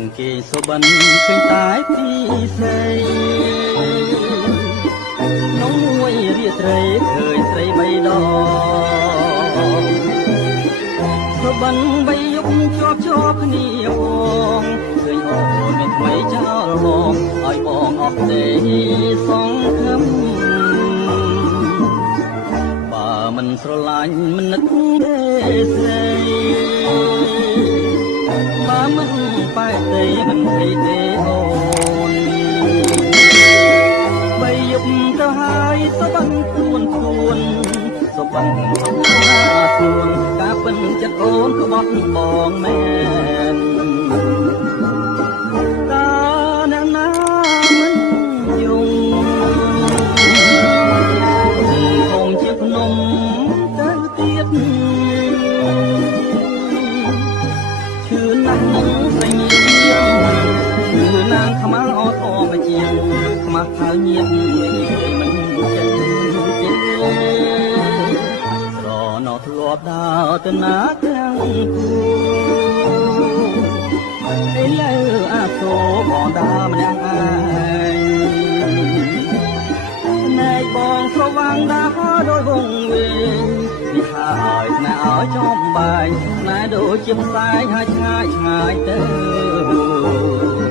គេសុបិនឃើញតែពីស្រីនំមួយរាត្រីឃើញស្រីបីដងសុបិនបីយប់ជាប់គ្នាបងឃើញអូនមានថ្មីចោលមកឲ្យបងអស់ទេសងខឹមបើមិនស្រឡាញ់មិននឹកទេស្រីបើមិនបែកទេមិនភ័យទេអូនបីយប់ទៅហើយសុបិនខ្លួនសុបិនខ្លួនការពិនចិត្តអូនក្បត់បងមែនតើអ្នកណាមិនយំគង់ជាភ្នំទៅទៀតឈឺណាស់នឹងស្រីញៀមឈឺណាស់ខ្មៅអត់អមជាងខ្មាស់ហើយញៀមមិនចេញទេស្រណោធ្លាប់ដើរទៅណាទាំងគូឥឡូវអាសូរបងដើរម្នាក់ឯងណែបងស្រវាំងដើរដោយវងវែងនេះហើយណែឲ្យចំបែងណែដូចជាផ្សែងហើយឆ្ងាយទៅ